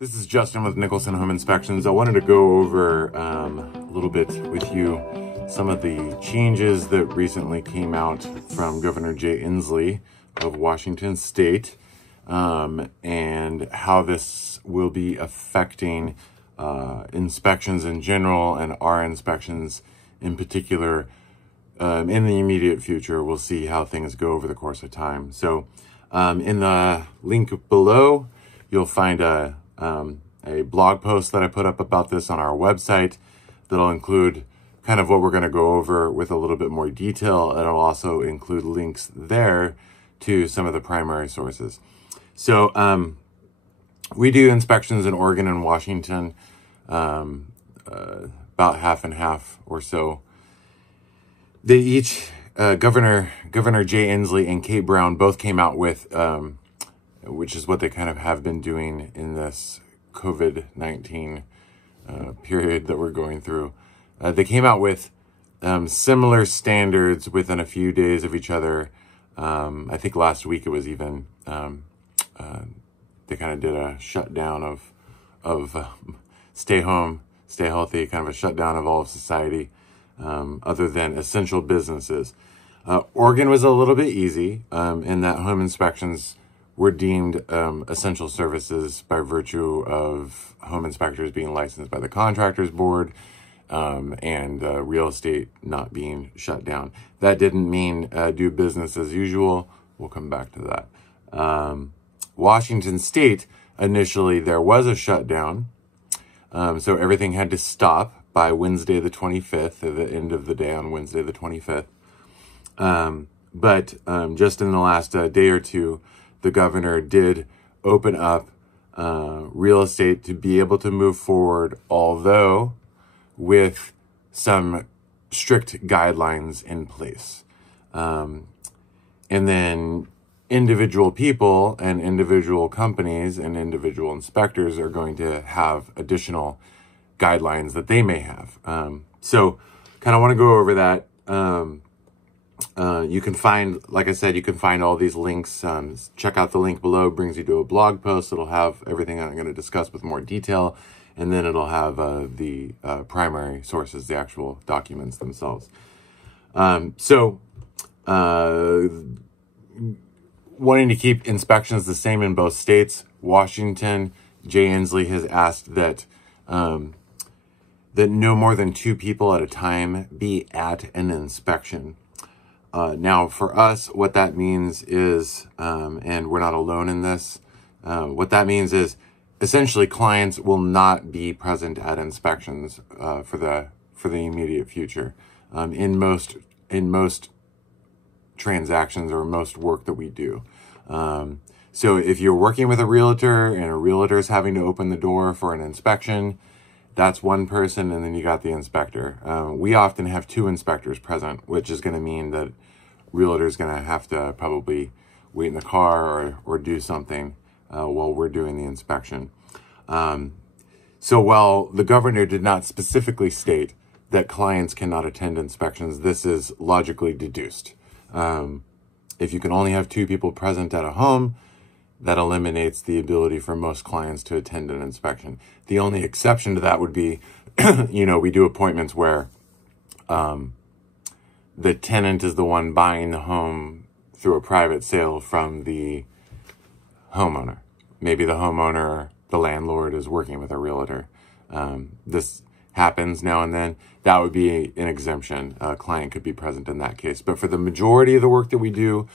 This is Justin with Nickelsen Home Inspections. I wanted to go over a little bit with you some of the changes that recently came out from Governor Jay Inslee of Washington State, and how this will be affecting inspections in general and our inspections in particular in the immediate future. We'll see how things go over the course of time. So in the link below, you'll find a blog post that I put up about this on our website that'll include kind of what we're going to go over with a little bit more detail. It'll also include links there to some of the primary sources. So we do inspections in Oregon and Washington, about half and half or so. They each, Governor Jay Inslee and Kate Brown both came out with, which is what they kind of have been doing in this COVID-19 period that we're going through. They came out with similar standards within a few days of each other. I think last week it was even, they kind of did a shutdown of stay home, stay healthy, kind of a shutdown of all of society, other than essential businesses. Oregon was a little bit easy in that home inspections were deemed essential services by virtue of home inspectors being licensed by the Contractors Board and real estate not being shut down. That didn't mean do business as usual. We'll come back to that. Washington State, initially there was a shutdown. So everything had to stop by Wednesday the 25th, at the end of the day on Wednesday the 25th. But just in the last day or two, the governor did open up real estate to be able to move forward, although with some strict guidelines in place. And then individual people and individual companies and individual inspectors are going to have additional guidelines that they may have. So kind of want to go over that. You can find, like I said, you can find all these links. Check out the link below, brings you to a blog post. It'll have everything I'm going to discuss with more detail. And then it'll have the primary sources, the actual documents themselves. Wanting to keep inspections the same in both states, Washington, Jay Inslee has asked that that no more than 2 people at a time be at an inspection. Now, for us, what that means is, and we're not alone in this, what that means is essentially clients will not be present at inspections for the immediate future in most transactions or most work that we do. So if you're working with a realtor and a realtor is having to open the door for an inspection, that's one person, and then you got the inspector. We often have 2 inspectors present, which is going to mean that realtor's going to have to probably wait in the car or do something while we're doing the inspection. So while the governor did not specifically state that clients cannot attend inspections, this is logically deduced. If you can only have 2 people present at a home, that eliminates the ability for most clients to attend an inspection. The only exception to that would be, we do appointments where the tenant is the one buying the home through a private sale from the homeowner. Maybe the homeowner, the landlord, is working with a realtor. This happens now and then. That would be an exemption. A client could be present in that case. But for the majority of the work that we do,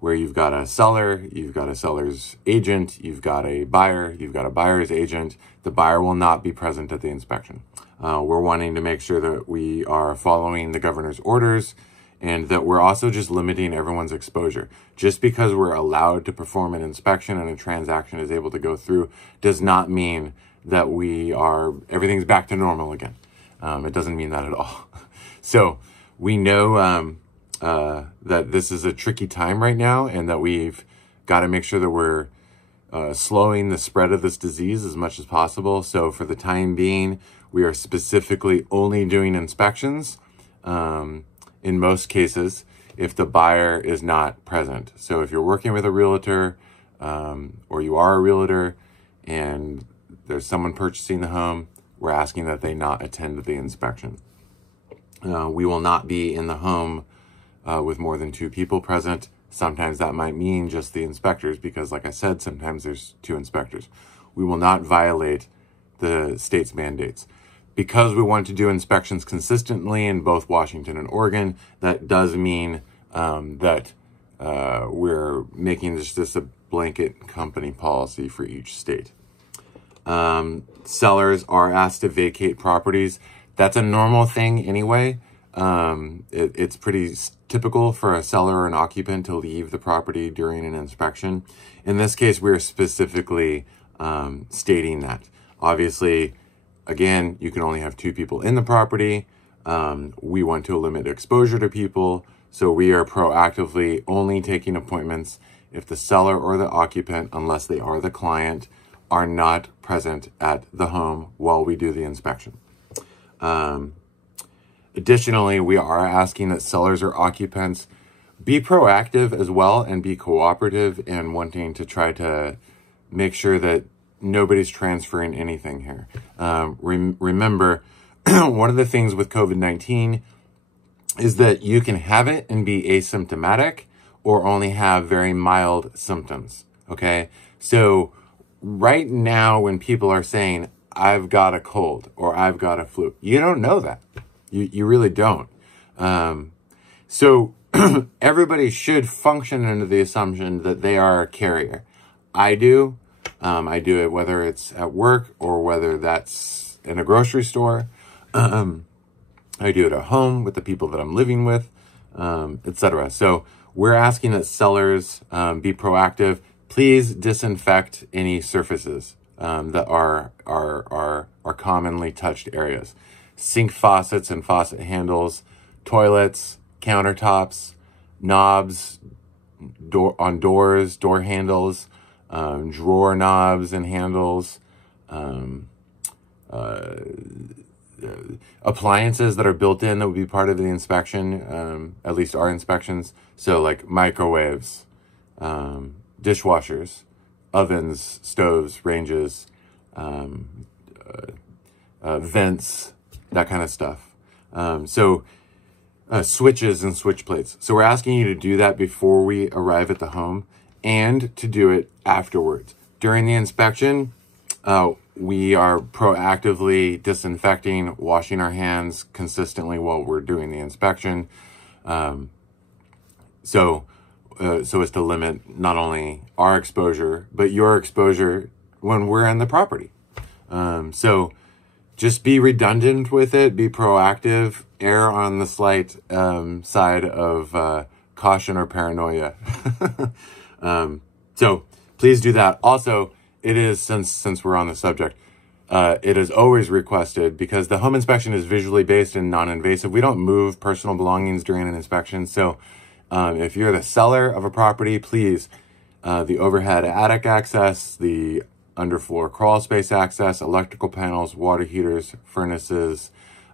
where you've got a seller, you've got a seller's agent, you've got a buyer, you've got a buyer's agent, the buyer will not be present at the inspection. We're wanting to make sure that we are following the governor's orders and that we're also just limiting everyone's exposure. Just because we're allowed to perform an inspection and a transaction is able to go through does not mean that everything's back to normal again. It doesn't mean that at all. So we know that this is a tricky time right now, and that we've got to make sure that we're slowing the spread of this disease as much as possible. So for the time being, we are specifically only doing inspections in most cases if the buyer is not present. So if you're working with a realtor or you are a realtor and there's someone purchasing the home, we're asking that they not attend the inspection. We will not be in the home with more than 2 people present. Sometimes that might mean just the inspectors, because like I said, sometimes there's 2 inspectors. We will not violate the state's mandates. Because we want to do inspections consistently in both Washington and Oregon, that does mean that we're making this just a blanket company policy for each state. Sellers are asked to vacate properties. That's a normal thing anyway. It's pretty typical for a seller or an occupant to leave the property during an inspection. In this case, we're specifically stating that. Obviously, again, you can only have 2 people in the property. We want to limit exposure to people, so we are proactively only taking appointments if the seller or the occupant, unless they are the client, are not present at the home while we do the inspection. Additionally, we are asking that sellers or occupants be proactive as well and be cooperative in wanting to try to make sure that nobody's transferring anything here. Remember, one of the things with COVID-19 is that you can have it and be asymptomatic or only have very mild symptoms, okay? So right now when people are saying, I've got a cold or I've got a flu, you don't know that. You really don't. So everybody should function under the assumption that they are a carrier. I do it whether it's at work or whether that's in a grocery store. I do it at home with the people that I'm living with, etc. So we're asking that sellers be proactive. Please disinfect any surfaces that are commonly touched areas. Sink faucets and faucet handles, toilets, countertops, knobs on doors, door handles, drawer knobs and handles, appliances that are built in that would be part of the inspection, at least our inspections. So like microwaves, dishwashers, ovens, stoves, ranges, vents, that kind of stuff. Switches and switch plates. So we're asking you to do that before we arrive at the home and to do it afterwards. During the inspection, we are proactively disinfecting, washing our hands consistently while we're doing the inspection. So as to limit not only our exposure, but your exposure when we're in the property. So just be redundant with it, be proactive, err on the slight side of caution or paranoia. So please do that. Also, it is, since we're on the subject, it is always requested, because the home inspection is visually based and non-invasive. We don't move personal belongings during an inspection. So if you're the seller of a property, please, the overhead attic access, the underfloor crawl space access, electrical panels, water heaters, furnaces,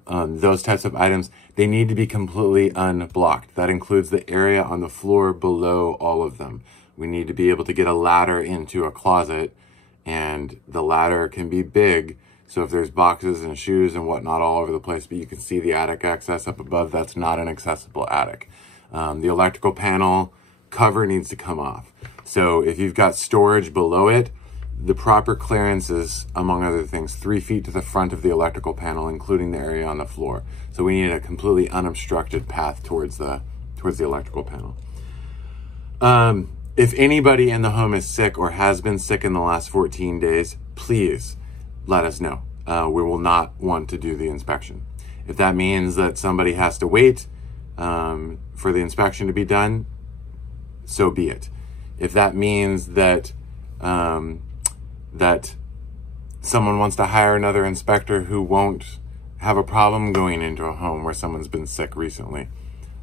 those types of items, they need to be completely unblocked. That includes the area on the floor below all of them. We need to be able to get a ladder into a closet, and the ladder can be big. So if there's boxes and shoes and whatnot all over the place, but you can see the attic access up above, that's not an accessible attic. The electrical panel cover needs to come off. So if you've got storage below it, the proper clearance is, among other things, 3 feet to the front of the electrical panel, including the area on the floor. So we need a completely unobstructed path towards the electrical panel. If anybody in the home is sick or has been sick in the last 14 days, please let us know. We will not want to do the inspection. If that means that somebody has to wait for the inspection to be done, so be it. If that means that that someone wants to hire another inspector who won't have a problem going into a home where someone's been sick recently,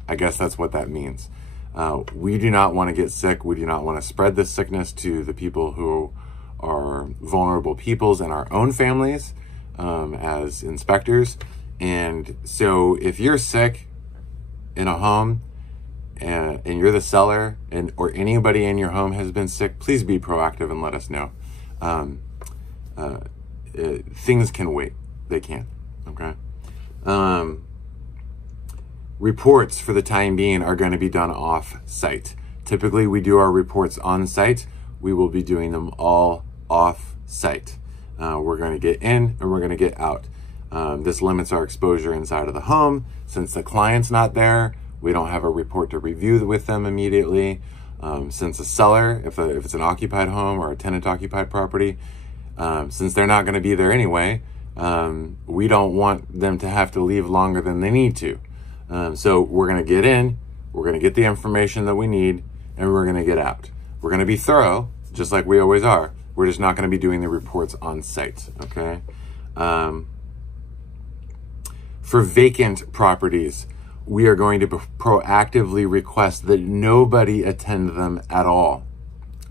I guess that's what that means. We do not want to get sick. We do not want to spread this sickness to the people who are vulnerable peoples in our own families as inspectors. And so if you're sick in a home and you're the seller, or anybody in your home has been sick, please be proactive and let us know. things can wait. They can, okay? Reports for the time being are going to be done off-site. Typically, we do our reports on-site. We will be doing them all off-site. We're going to get in and we're going to get out. This limits our exposure inside of the home. Since the client's not there, we don't have a report to review with them immediately. Since a seller, if it's an occupied home or a tenant-occupied property, since they're not going to be there anyway, we don't want them to have to leave longer than they need to. So we're going to get in, we're going to get the information that we need, and we're going to get out. We're going to be thorough, just like we always are. We're just not going to be doing the reports on site, okay? For vacant properties, we are going to proactively request that nobody attend them at all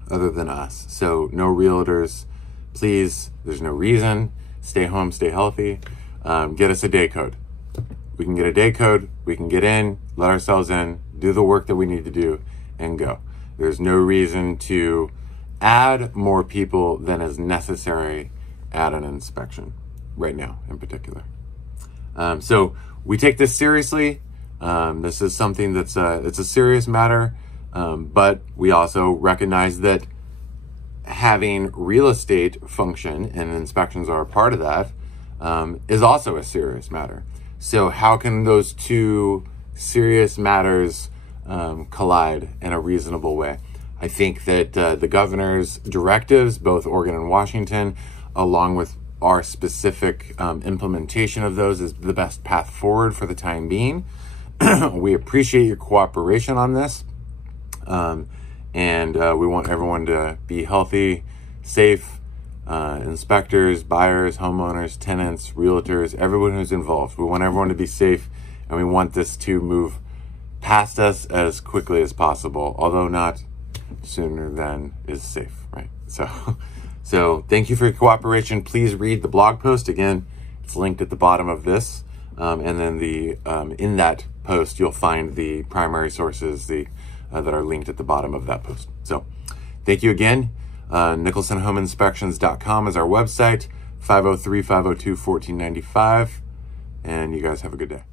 other than us. So no realtors, please. There's no reason. Stay home, stay healthy. Get us a day code. We can get a day code. We can get in, let ourselves in, do the work that we need to do, and go. There's no reason to add more people than is necessary at an inspection right now in particular. So we take this seriously. This is something it's a serious matter, but we also recognize that having real estate function, and inspections are a part of that, is also a serious matter. So how can those two serious matters collide in a reasonable way? I think that the governor's directives, both Oregon and Washington, along with our specific implementation of those, is the best path forward for the time being. We appreciate your cooperation on this. And we want everyone to be healthy, safe, inspectors, buyers, homeowners, tenants, realtors, everyone who's involved. We want everyone to be safe, and we want this to move past us as quickly as possible, although not sooner than is safe, right? So thank you for your cooperation. Please read the blog post. Again, it's linked at the bottom of this. And then in that post, you'll find the primary sources that are linked at the bottom of that post. So thank you again. NickelsenHomeInspections.com is our website, 503-502-1495. And you guys have a good day.